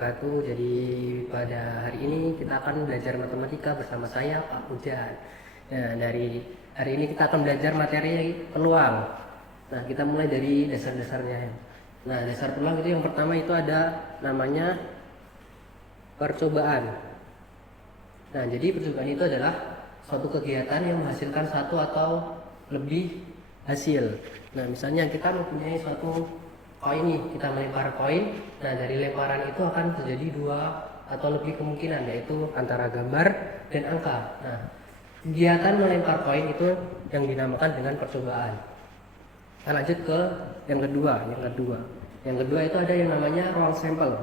wabarakatuh. Jadi pada hari ini kita akan belajar matematika bersama saya Pak Pujan. Nah, dari hari ini kita akan belajar materi peluang. Nah, kita mulai dari dasar-dasarnya. Nah, dasar peluang itu yang pertama itu ada namanya percobaan. Nah, jadi percobaan itu adalah suatu kegiatan yang menghasilkan satu atau lebih hasil. Nah, misalnya kita mempunyai suatu koin nih, kita melempar koin. Nah, dari lemparan itu akan terjadi dua atau lebih kemungkinan, yaitu antara gambar dan angka. Nah, kegiatan melempar koin itu yang dinamakan dengan percobaan. Kita lanjut ke yang kedua. Yang kedua itu ada yang namanya ruang sampel.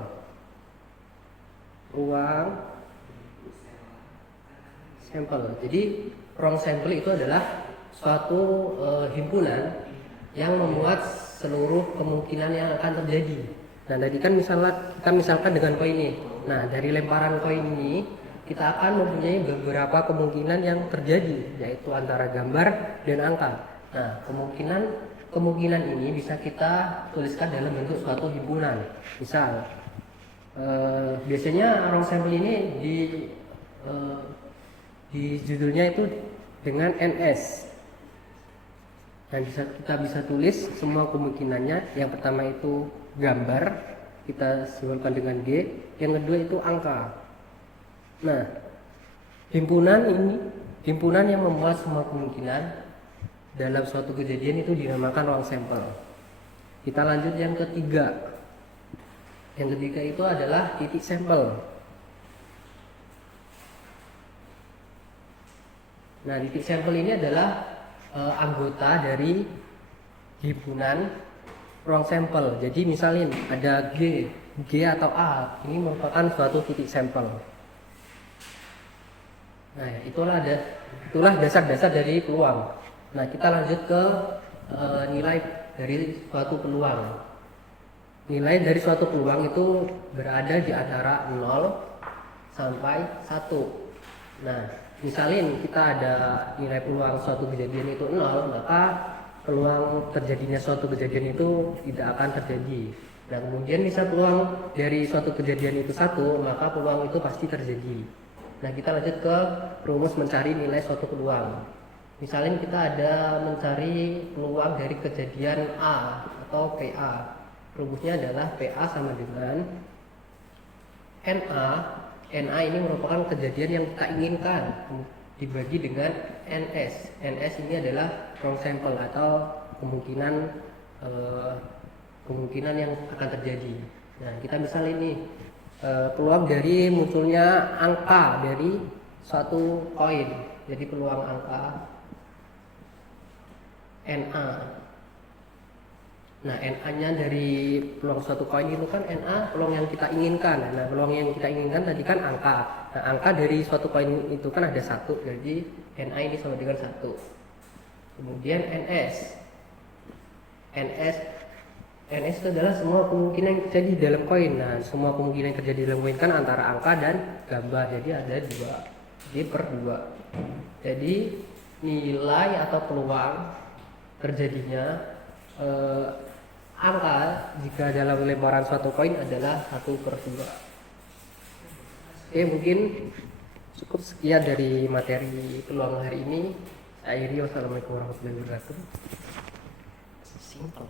Ruang sampel. Jadi ruang sampel itu adalah suatu himpunan yang memuat seluruh kemungkinan yang akan terjadi. Nah, tadi kan kita misalkan dengan koin ini. Nah, dari lemparan koin ini kita akan mempunyai beberapa kemungkinan yang terjadi, yaitu antara gambar dan angka. Nah, kemungkinan ini bisa kita tuliskan dalam bentuk suatu himpunan. Misal, biasanya ruang sampel ini di judulnya itu dengan NS. Nah, kita bisa tulis semua kemungkinannya. Yang pertama itu gambar, kita simbolkan dengan G. Yang kedua itu angka. Nah, himpunan yang memuat semua kemungkinan dalam suatu kejadian itu dinamakan ruang sampel. Kita lanjut yang ketiga. Yang ketiga itu adalah titik sampel. Nah, titik sampel ini adalah anggota dari himpunan ruang sampel. Jadi misalnya ada G atau A, ini merupakan suatu titik sampel. Nah, itulah dasar-dasar dari peluang. Nah, kita lanjut ke nilai dari suatu peluang. Nilai dari suatu peluang itu berada di antara 0 sampai 1. Nah, misalnya kita ada nilai peluang suatu kejadian itu 0, maka peluang terjadinya suatu kejadian itu tidak akan terjadi. Nah, kemudian misal peluang dari suatu kejadian itu 1, maka peluang itu pasti terjadi. Nah, kita lanjut ke rumus mencari nilai suatu peluang. Misalnya kita ada mencari peluang dari kejadian A atau PA. Rumusnya adalah PA sama dengan NA ini merupakan kejadian yang kita inginkan dibagi dengan NS. NS ini adalah ruang sampel atau kemungkinan yang akan terjadi. Nah, kita misalnya ini peluang dari munculnya angka dari suatu koin. Jadi peluang angka NA. Nah, NA-nya dari peluang suatu koin itu kan NA, peluang yang kita inginkan. Nah, peluang yang kita inginkan tadi kan angka. Nah, angka dari suatu koin itu kan ada 1, jadi NA ini sama dengan 1. Kemudian NS itu adalah semua kemungkinan yang terjadi dalam koin. Nah, semua kemungkinan yang terjadi dalam koin kan antara angka dan gambar. Jadi ada 2. Jadi per 2. Jadi nilai atau peluang terjadinya angka jika dalam lemparan suatu koin adalah 1/2. Oke, mungkin cukup sekian dari materi peluang hari ini. Saya akhiri, wassalamualaikum warahmatullahi wabarakatuh. Simple.